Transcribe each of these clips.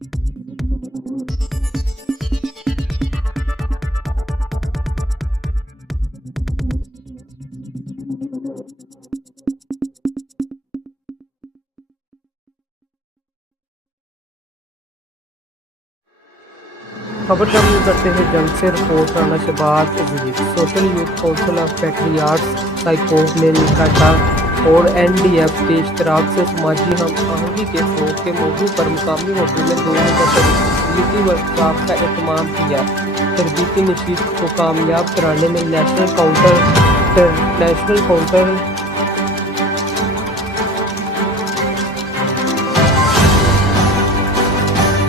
خبر شامل کرتے ہیں جنگ سے report Rana Shahbaz Aziz social youth council of patriots سائیکوف نے نکاٹا اور این ڈی ایف کے اشتراک سے سماجی ہم آہنگی کے فروغ کے موضوع پر مقامی ہوٹل میں 2 روزہ تربیتی ورکشاپ کا اہتمام کیا۔ تربیتی نشست کو کامیاب کرانے میں نیشنل کاؤنٹر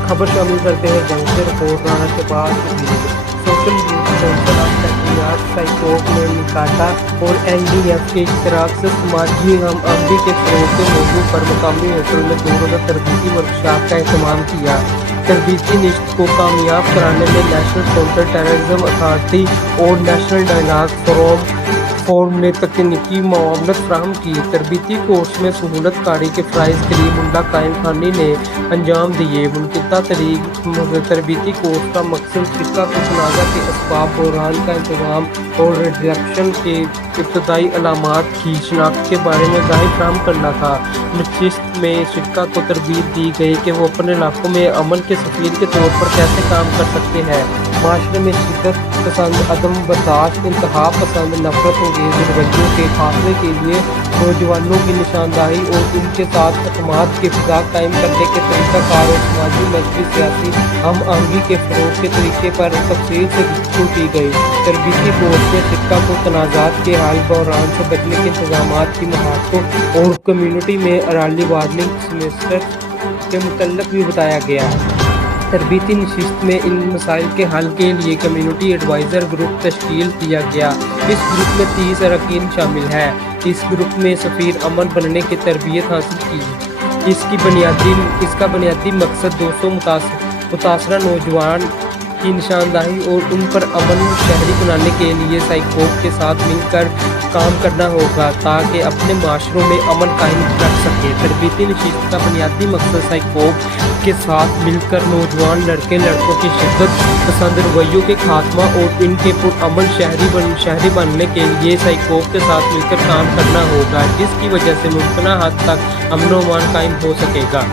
خبر شامل کرتے ہیں جنگ سے report Rana Shahbaz Aziz social youth council of patriots سائیکوف نے نکاٹا اور این ڈی ایف کے اشتراک سے سماجی ہم آہنگی کے فروغ کے موضوع پر مقامی ہوٹل میں 2 روزہ تربیتی ورکشاپ کا اہتمام کیا۔ تربیتی نشست کو کامیاب کرانے میں نیشنل کاؤنٹر ٹیررزم اتھارٹی اور نیشنل ڈائیلاگ فورم نے تکنیکی معاونت فراہم کی۔ تربیتی کورس میں سہولت کاری کے فرائض کریم اللہ قائم خانی نے انجام دیے۔ منعقدہ تربیتی کورس کا مقصد شرکا کو تنازع کے اسباب، بحران کا انتظام اور ریڈکشن کے ابتدائی علامات کی شناخت کے بارے میں آگاہی فراہم کرنا تھا۔ نشست میں شرکا کو تربیت دی گئی کہ وہ اپنے علاقوں میں امن کے سفیر کے طور پر کیسے کام کر سکتے ہیں، معاشرے میں شدت پسند، عدم برداشت، انتہا پسند، نفرت انگیز رویوں کے خاتمے کے لیے نوجوانوں کی نشاندہی اور ان کے ساتھ اعتماد کی فضا قائم کرنے کے طریقہ کار اور سماجی مذہبی سیاسی ہم آہنگی کے فروغ کے طریقے پر تفصیل سے گفتگو کی گئی۔ تربیتی کورس میں شرکا کو تنازعات کے حل، بحران سے بچنے کے انتظامات کی مہارتوں اور کمیونٹی میں ارلی وارننگ سسٹم کے متعلق بھی بتایا گیا۔ تربیتی نشست میں ان مسائل کے حل کے لیے کمیونٹی ایڈوائزر گروپ تشکیل دیا گیا۔ اس گروپ میں 30 اراکین شامل ہیں۔ اس گروپ میں سفیر امن بننے کی تربیت حاصل کی۔ اس کا بنیادی مقصد 200 متاثرہ نوجوان کی نشاندہی اور ان پر امن شہری بنانے کے لیے سائیکوف کے ساتھ مل کر کام کرنا ہوگا تاکہ اپنے معاشروں میں امن قائم رکھ سکے۔ تربیتی نشست کا بنیادی مقصد سائیکوف کے ساتھ مل کر نوجوان لڑکوں کی شدت پسند رویوں کے خاتمہ اور ان کے پرامن شہری بننے کے لیے سائیکوف کے ساتھ مل کر کام کرنا ہوگا، جس کی وجہ سے ممکنہ حد تک امن و امان قائم ہو سکے گا۔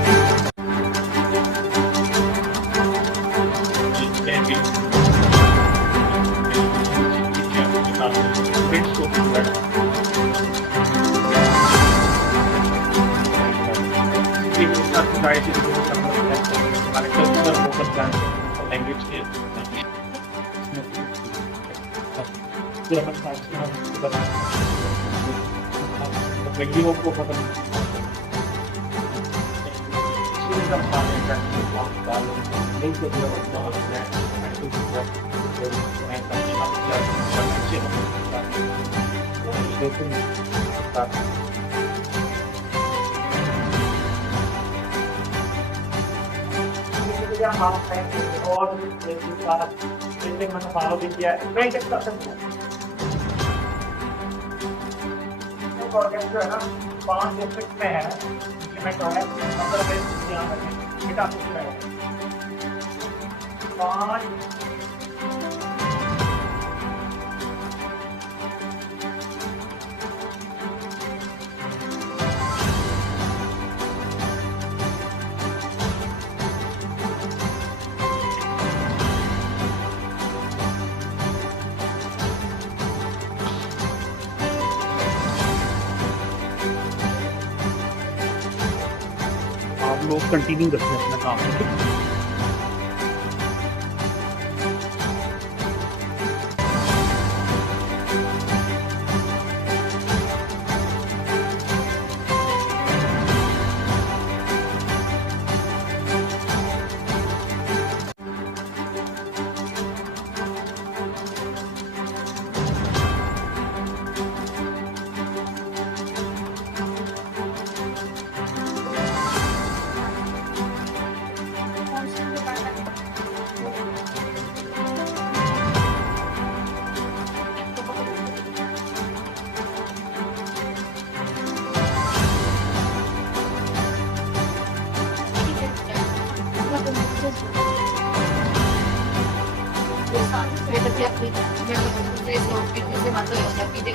پروجیکٹ جو ہے نا 5 ڈسٹرکٹ میں ہے امپلیمنٹ ہو رہا ہے، مطلب دھیان رکھیں بیٹا کچھ ہے 5 لوگ کنٹینیو رکھیں اپنا کام۔ Terus, saya tapi aku jangan terus mau pikir macam apa, pikir